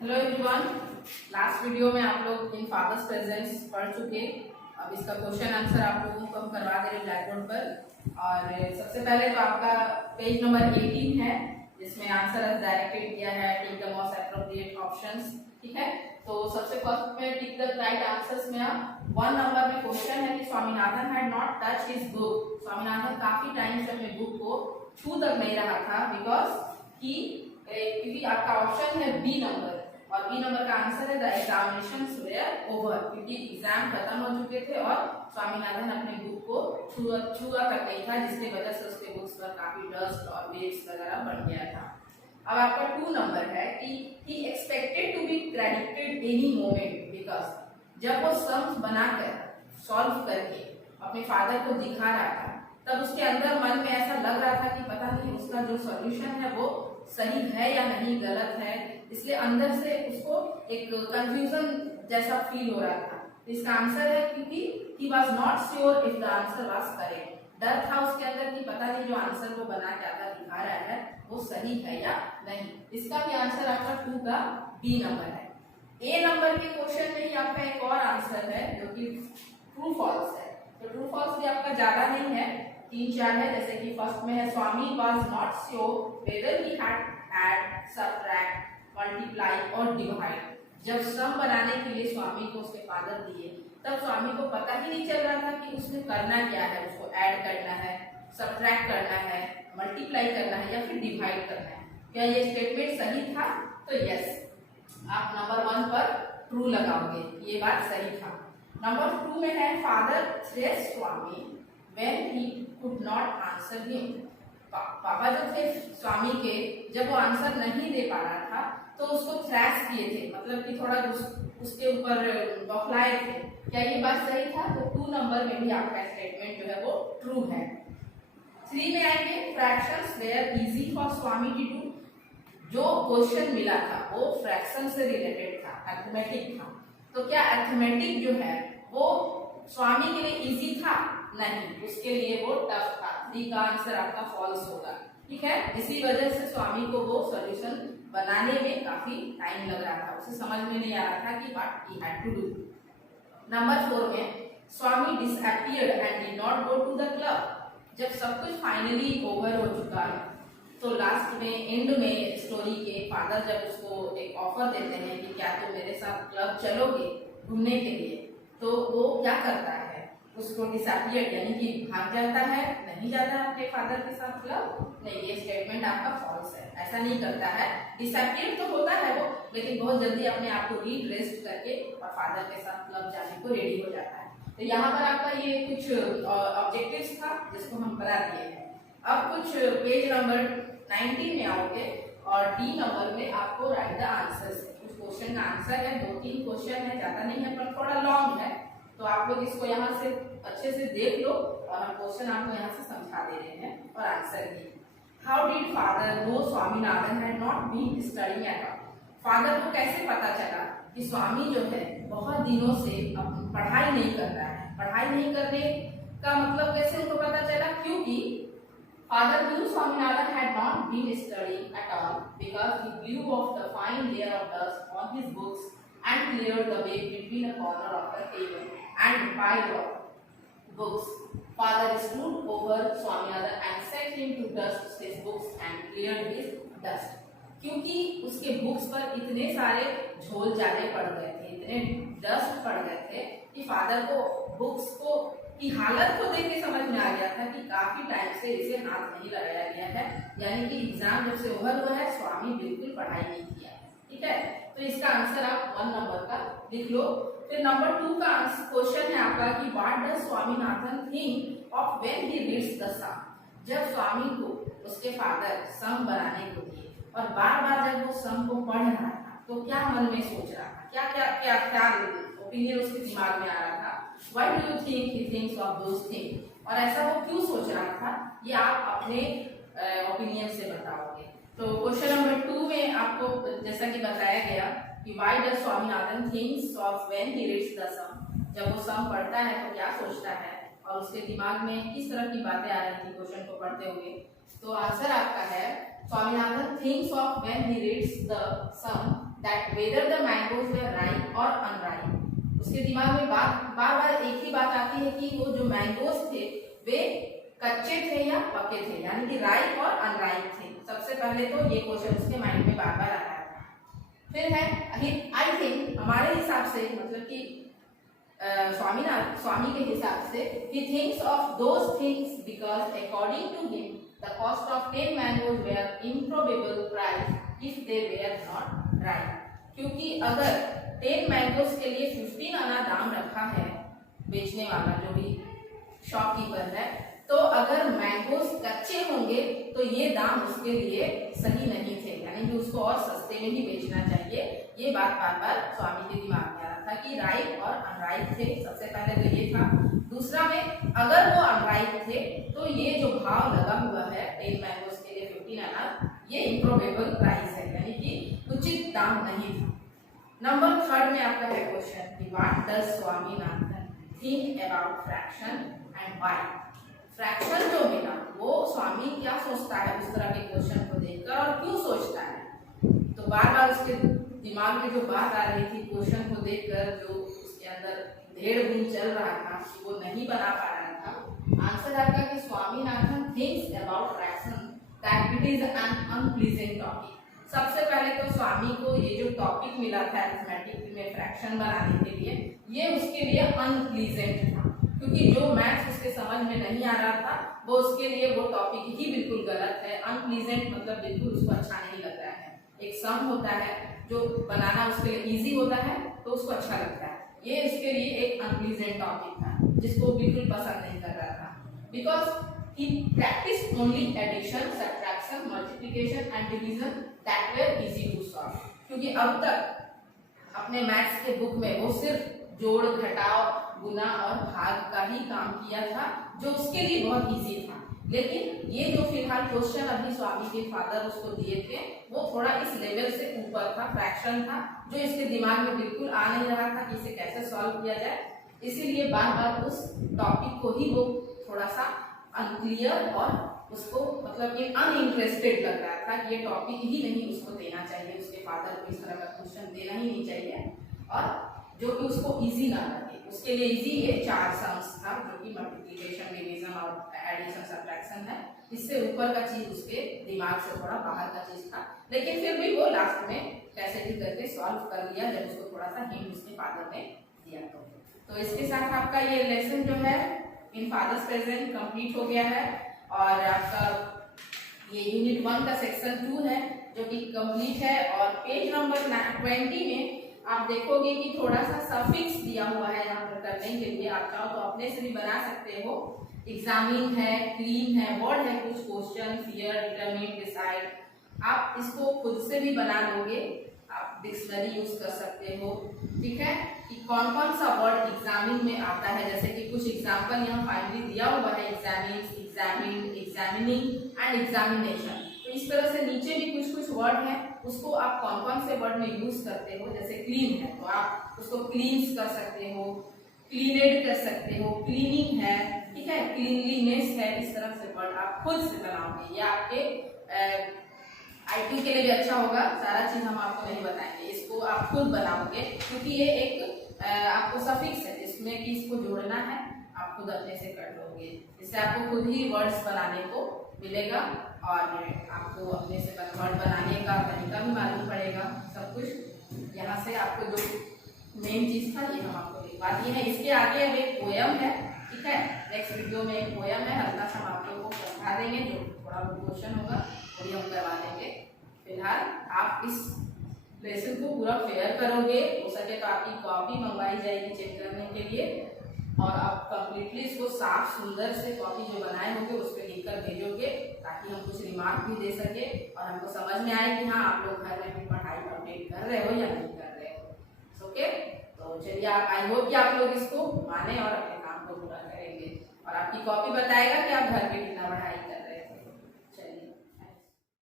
Hello everyone. Last video में आप लोग इन फादर्स प्रेजेंस पढ़ चुके। अब इसका क्वेश्चन आंसर आप लोगों को हम करवा दे रहे ब्लैक बोर्ड पर। और सबसे पहले तो आपका पेज नंबर 18 है जिसमें आंसर डायरेक्टेड किया है tick the most appropriate options. ठीक है, तो सबसे फर्स्ट में टिक द राइट आंसर्स में आप 1 नंबर में क्वेश्चन है कि Swaminathan had not touch his book. Swaminathan काफी टाइम से अपने बुक को छू तक नहीं रहा था बिकॉज क्योंकि आपका ऑप्शन है बी नंबर और बी नंबर का आंसर है द एग्जामिनेशंस वेयर ओवर, क्योंकि एग्जाम खत्म हो चुके थे और स्वामीनाथन अपने बुक को छुआ तक नहीं था, जिसकी वजह से उसके बुक्स पर काफी डस्ट और वेव्स वगैरह बन गया था। अब आपका 2 नंबर है कि he expected to be credited any moment because जब वो सम्स बनाकर सॉल्व करके अपने फादर को दिखा रहा था तब उसके अंदर मन में ऐसा लग रहा था कि पता नहीं उसका जो सॉल्यूशन है वो सही है या नहीं, गलत है, इसलिए अंदर से उसको एक कंफ्यूजन जैसा फील हो रहा था। इसका आंसर है क्योंकि he was not sure if the answer was correct। डर था उसके अंदर कि पता नहीं जो आंसर वो बना के आता दिखा रहा है वो सही है या नहीं। इसका भी आंसर आपका 2 का बी नंबर है। ए नंबर के क्वेश्चन में ही आपका एक और आंसर है जो कि ट्रू फॉल्स है। तो ट्रू फॉल्स भी आपका ज्यादा नहीं है, 3-4 है। जैसे कि फर्स्ट में है स्वामी was not sure whether he had add, subtract, multiply और divide। जब सम बनाने के लिए स्वामी को उसके फादर दिए तब स्वामी को पता ही नहीं चल रहा था कि उसने करना क्या है, उसको ऐड करना है, सब्ट्रैक्ट करना है, मल्टीप्लाई करना है या फिर डिवाइड करना है। क्या ये स्टेटमेंट सही था? तो यस, आप नंबर 1 पर ट्रू लगाओगे, ये बात सही था। नंबर 2 में है फादर थ्रेस Swami when he could not answer him। पापा जो थे स्वामी के, जब वो आंसर नहीं दे पा रहा था तो उसको थ्रैश किए थे, मतलब कि थोड़ा उसके ऊपर बौखलाए थे। क्या ये बात सही था? तो 2 नंबर में भी आपका स्टेटमेंट जो है वो ट्रू है। 3 में आएंगे fractions were easy for Swami to do. जो क्वेश्चन मिला था वो फ्रैक्शन से रिलेटेड था, अरिथमेटिक था। तो क्या अरिथमेटिक जो है वो स्वामी के लिए इजी था? नहीं, उसके लिए वो टफ था। 3 का आंसर आपका फॉल्स होगा। ठीक है, इसी वजह से स्वामी को वो सॉल्यूशन बनाने में काफी टाइम लग रहा था, उसे समझ में नहीं आ रहा था कि what he had to do. Number 4 में Swami disappeared and did not go to the club. जब सब कुछ फाइनली ओवर हो चुका है तो लास्ट में एंड में स्टोरी के फादर जब उसको एक ऑफर देते हैं कि क्या तुम मेरे साथ क्लब चलोगे घूमने के लिए, तो वो क्या करता है, उसको डिसअपीयर्ड यानी कि भाग जाता है, नहीं जाता है अपने फादर के साथ क्लब। नहीं, ये स्टेटमेंट आपका फॉल्स है, ऐसा नहीं करता है। डिसअपीयर्ड तो होता है वो, लेकिन बहुत जल्दी अपने आप को रीट्रेस करके और फादर के साथ क्लब जाने को रेडी हो जाता है। तो यहाँ पर आपका ये कुछ ऑब्जेक्टिव्स था जिसको हम बना दिए हैं। अब कुछ पेज नंबर 19 में आओगे और डी नंबर में आपको राइट द आंसर्स। कुछ क्वेश्चन का आंसर है, 2-3 क्वेश्चन है, ज्यादा नहीं है पर थोड़ा लॉन्ग है, तो आप लोग इसको यहाँ से अच्छे से देख लो और हम क्वेश्चन आपको यहाँ से समझा दे रहे हैं और आंसर भी। How did father know Swaminathan had not been studying at all. Father को कैसे पता चला कि स्वामी जो है बहुत दिनों से पढ़ाई नहीं कर रहा है। पढ़ाई नहीं करने का मतलब कैसे उनको पता चला? क्योंकि Father knew Swaminathan had not been studying at all because he blew off the fine layer of dust on his books and cleared the way between a corner of the table and pile of books। Father stood over Swaminathan and set him to dust his books and cleared his dust। क्योंकि उसके books पर इतने सारे झोल जाले पड़ गए थे, इतने डस्ट पड़ गए थे कि फादर को बुक्स को की हालत को देख के समझ में आ गया था कि काफी टाइम से इसे हाथ नहीं लगाया गया है, यानी कि एग्जाम जब से ओवर हुआ है स्वामी बिल्कुल पढ़ाई नहीं किया है। ठीक है, तो इसका आंसर आप 1 नंबर का लिख लो। फिर नंबर 2 का क्वेश्चन है आपका कि what does Swaminathan think of when he reads the sum. जब स्वामी को उसके फादर सम बनाने को दिए और बार बार जब वो सम को पढ़ रहा था तो क्या मन में सोच रहा था, क्या क्या क्या क्या ओपिनियन उसके दिमाग में आ रहा था। Why do you think he thinks of those things? और ऐसा वो क्यों सोच रहा था, ये आप अपने ओपिनियन से बताओगे। तो क्वेश्चन नंबर 2 में आपको जैसा कि बताया गया कि why does Swaminathan thinks of when he reads the sum। जब वो सम पढ़ता है तो क्या सोचता है और उसके दिमाग में किस तरह की बातें आ रही थी क्वेश्चन को पढ़ते हुए। तो आंसर आपका है Swaminathan thinks of when he reads the sum that whether the mangoes were ripe or unripe. उसके दिमाग में बार बार एक ही बात आती है कि वो जो मैंगोज थे वे कच्चे थे या पके थे, यानी कि राइप और अनराइप थे। सबसे पहले तो ये क्वेश्चन उसके माइंड में बार बार आता है। फिर है आई थिंक, हमारे हिसाब से मतलब कि स्वामी के हिसाब से, he thinks of those things because according to him the cost of 10 mangoes were improbable price if they were not ripe. क्योंकि अगर 10 मैंगोज के लिए 15 आना दाम रखा है बेचने वाला जो भी शॉपकीपर है, तो अगर मैंगोज कच्चे होंगे तो ये दाम उसके लिए सही नहीं थे, यानी कि उसको और सस्ते में ही बेचना चाहिए। ये बात बार बार स्वामी के दिमाग में आ रहा था कि राइप और अनराइप थे। सबसे पहले तो ये था। दूसरा में, अगर वो अनराइप थे तो ये जो भाव लगा हुआ है 10 मैंगोज के लिए 15 आना, ये इम्प्रोबेबल प्राइस है, यानी कि उचित दाम नहीं था। नंबर 3 में आपका है क्वेश्चन कि what does Swaminathan think about fraction and why. Fraction जो मिला वो स्वामी क्या सोचता है उस तरह के क्वेश्चन को देखकर, और क्यों सोचता है। तो बार बार उसके दिमाग में जो बात आ रही थी क्वेश्चन को देखकर, जो उसके अंदर ढेर गुण चल रहा था, वो नहीं बना पा रहा था। आंसर आपका कि Swaminathan thinks about fraction that it is an unpleasant topic. सबसे पहले तो स्वामी को ये जो टॉपिक मिला था अरिथमेटिक में फ्रैक्शन बनाने के लिए, ये उसके लिए अनप्लीजेंट था, क्योंकि जो मैथ्स उसके समझ में नहीं आ रहा था वो उसके लिए वो टॉपिक ही बिल्कुल गलत है। अनप्लीजेंट मतलब बिल्कुल उसको अच्छा नहीं लग रहा है। एक सम होता है जो बनाना उसके लिए इजी होता है तो उसको अच्छा लगता है, ये उसके लिए एक अनप्लीजेंट टॉपिक था जिसको बिल्कुल पसंद नहीं कर रहा था। Because he practiced only addition, subtraction, multiplication and division that were easy to solve. क्योंकि अब तक अपने मैथ्स के बुक में वो सिर्फ जोड़, घटाव, गुना और भाग का ही काम किया था, जो उसके लिए बहुत इजी था। लेकिन ये जो फिलहाल क्वेश्चन अभी स्वामी के फादर उसको दिए थे, वो थोड़ा इस लेवल से ऊपर था, फ्रैक्शन था, जो इसके दिमाग में बिल्कुल आ नहीं रहा था कि इसे कैसे सॉल्व किया जाए। इसीलिए बार बार उस टॉपिक को ही वो थोड़ा सा अनक्लियर और उसको मतलब कि अनइंटरेस्टेड लग रहा था कि ये टॉपिक ही नहीं उसको देना चाहिए, उसके फादर को इस तरह का क्वेश्चन देना ही नहीं चाहिए, और जो कि उसको इजी ना लगे। उसके लिए इजी ये 4 सम्स था, जो कि मल्टीप्लिकेशन, डिवीजन और एडिशन, सब्ट्रैक्शन है। इससे ऊपर का चीज उसके दिमाग से थोड़ा बाहर का चीज था, लेकिन फिर भी वो लास्ट में कैसे भी करके सॉल्व कर लिया जब उसको थोड़ा सा हिंट उसके फादर ने दिया। तो इसके साथ आपका ये लेसन जो है इन फादर्स प्रेजेंट कंप्लीट हो गया है, और आपका ये यूनिट 1 का सेक्शन 2 है जो कि कंप्लीट है। और पेज नंबर 20 में आप देखोगे कि थोड़ा सा सफिक्स दिया हुआ है यहाँ पर करने के लिए। आप चाहो तो अपने से भी बना सकते हो। एग्जामिन है, क्लीन है, वर्ड है, कुछ क्वेश्चन, फियर, डिटरमिन, डिसाइड, आप इसको खुद से भी बना लोगे। आप डिक्शनरी यूज कर सकते हो, ठीक है, कि कौन कौन सा वर्ड एग्जामिन में आता है। जैसे कि कुछ एग्जाम्पल यहाँ फाइनली दिया हुआ है, examine, examine, examining and examination. तो इस तरह से नीचे भी कुछ कुछ वर्ड हैं, उसको आप कौन कौन से वर्ड में यूज करते हो। जैसे क्लीन है तो आप उसको क्लीन्स कर सकते हो, क्लीनेड कर सकते हो, क्लीनिंग है, ठीक है, क्लीनलीनेस है। इस तरह से वर्ड आप खुद से बनाओगे। ये आपके आईटी के लिए भी अच्छा होगा। सारा चीज हम आपको नहीं बताएंगे, इसको आप खुद बनाओगे, क्योंकि ये एक आपको सफिक्स है जिसमें कि इसको जोड़ना है, आप खुद अपने से कर लोगे। इससे आपको खुद ही वर्ड्स बनाने को मिलेगा, और आपको अपने से वर्ड बनाने का तरीका भी मालूम पड़ेगा। सब कुछ यहाँ से आपको जो मेन चीज था ये हम आपको दिखा दिए हैं। इसके आगे अब एक पोयम है, ठीक है, नेक्स्ट वीडियो में एक पोयम है, हल्का सा हम आप लोगों को समझा देंगे, जो थोड़ा बहुत क्वेश्चन होगा वही हम करवा देंगे। फिलहाल आप इस लेसन को पूरा फेयर करोगे, हो सके तो आपकी कॉपी मंगवाई जाएगी चेक करने के लिए, और आप कंप्लीटली इसको साफ सुंदर से कॉपी जो बनाए होंगे उस पर लिखकर भेजोगे, ताकि हम कुछ रिमार्क भी दे सके और हमको समझ में आए कि हाँ आप लोग घर में भी पढ़ाई कंप्लीट कर रहे हो या नहीं कर रहे हो। ओके, तो चलिए, आप आई होप कि आप लोग इसको माने और अपने काम को पूरा करेंगे, और आपकी कॉपी बताएगा कि आप घर पे कितना पढ़ाई